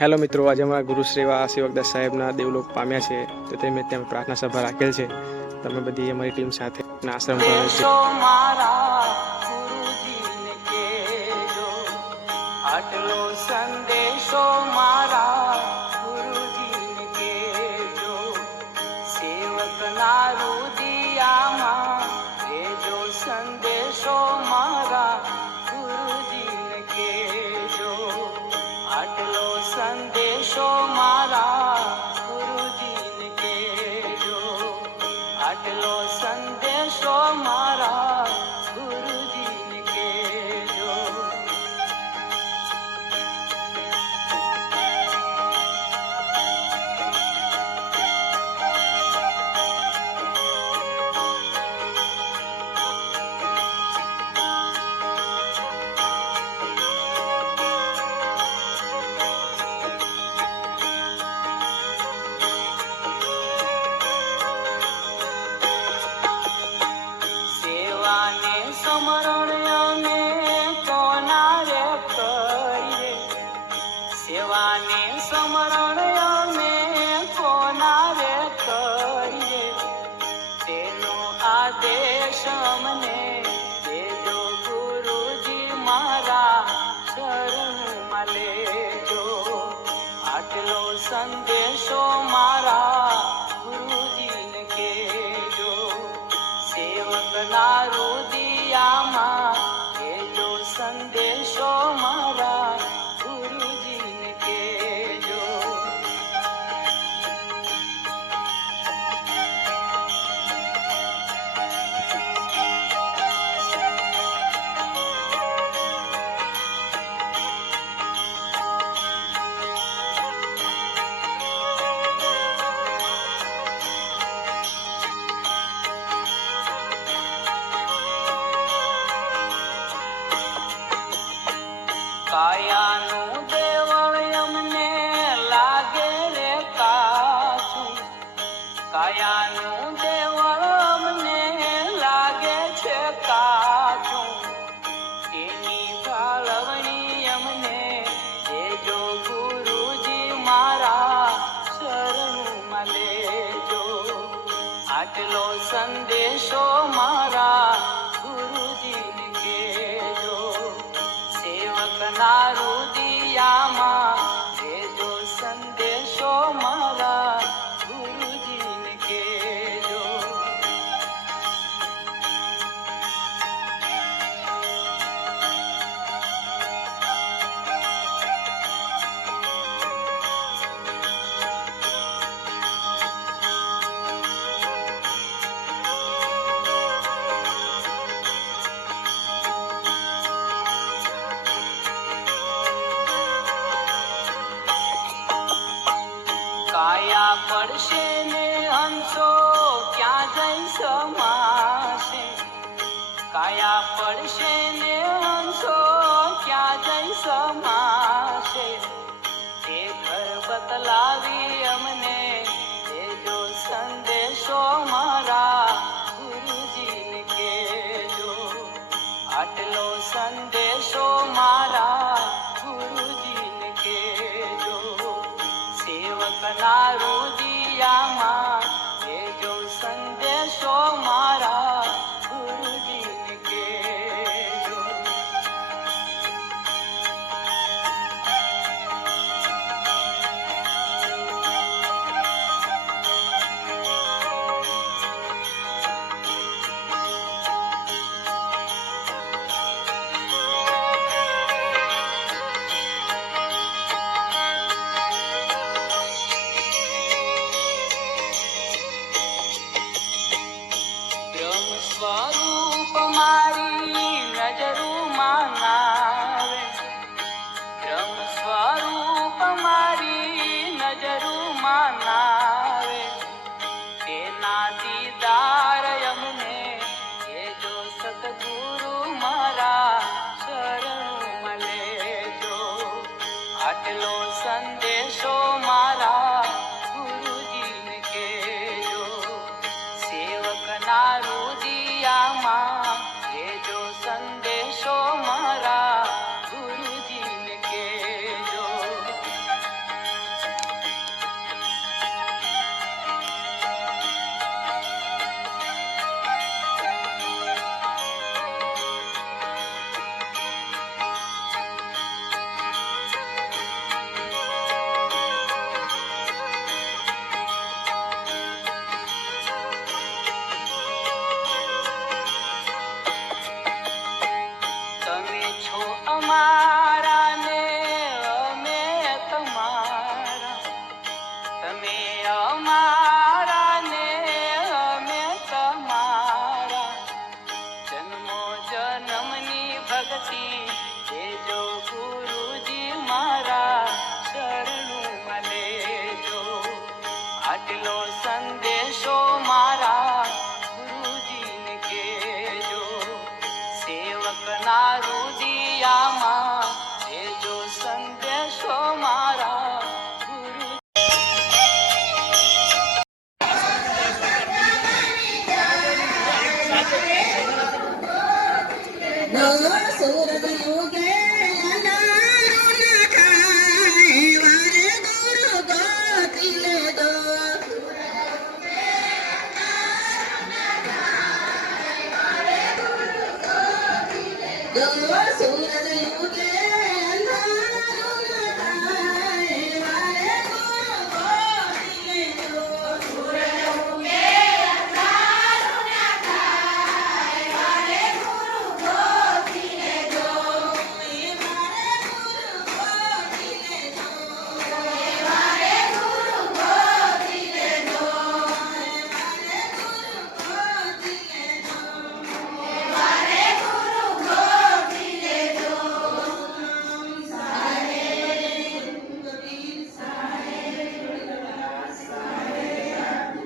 Hello મિત્રો, આજે અમારા ગુરુશ્રી એવા સેવકદાસ સાહેબના દેવલોક પામ્યા છે, તો તેમને ત્યાં પ્રાર્થના સભા રાખેલ છે. તમે બધી અમારી ટીમ સાથે આશ્રમ પર આટલો સંદેશો મારા ગુરુજીને કેજો, સેવકના રુદિયામાં લેજો સંદેશો મારા ગુરુજીને કેજો, આટલો સંદેશો મારા ગુરુજીને કેજો, આટલો સંદેશો મારા ગુરુજીને કેજો. સમરણ અમે કોના રે કરીએ, સેવાને સમરણ અમે કોના રે કરીએ, તેનો આદેશ અમને દેજો ગુરુજી મારા શરણમાં લેજો, આટલો સંદેશો મારા ગુરુજીને કેજો, સેવકના રુદિયામાં લેજો સંદેશો મારા ગુરુજીને કેજો. કાયાનું દેવળ અમને લાગે રે કાચું, કાયાનું દેવળ અમને લાગે છે કાચું, તેની ફાળવણી અમને દેજો ગુરુજી મારા શરણમાં લેજો, આટલો સંદેશો મારા ગુરુજીને કેજો, સેવકના રુદિયામાં લેજો સંદેશો મારા ગુરુજીને કેજો. કાયા પડશે ને હંસો ક્યાં જઈ સમાશે, કાયા પડશે ને હંસો ક્યાં જઈ સમાશે, તે ઘર બતલાવી અમને દેજો સંદેશો મારા ગુરુજીને કેજો, આટલો સંદેશો મારા ગુરુજીને કેજો, સેવકના રુદિયામાં લેજો સંદેશો મારા ગુરુજીને કેજો. સ્વરૂપ મારી નજરૂમાં નાવે, બ્રહ્મ સ્વરૂપ મારી નજરૂમાં નાવે, તેના દીદાર અમને દેજો સતગુરુ મારા શરણમાં લેજો, આટલો સંદેશો મારા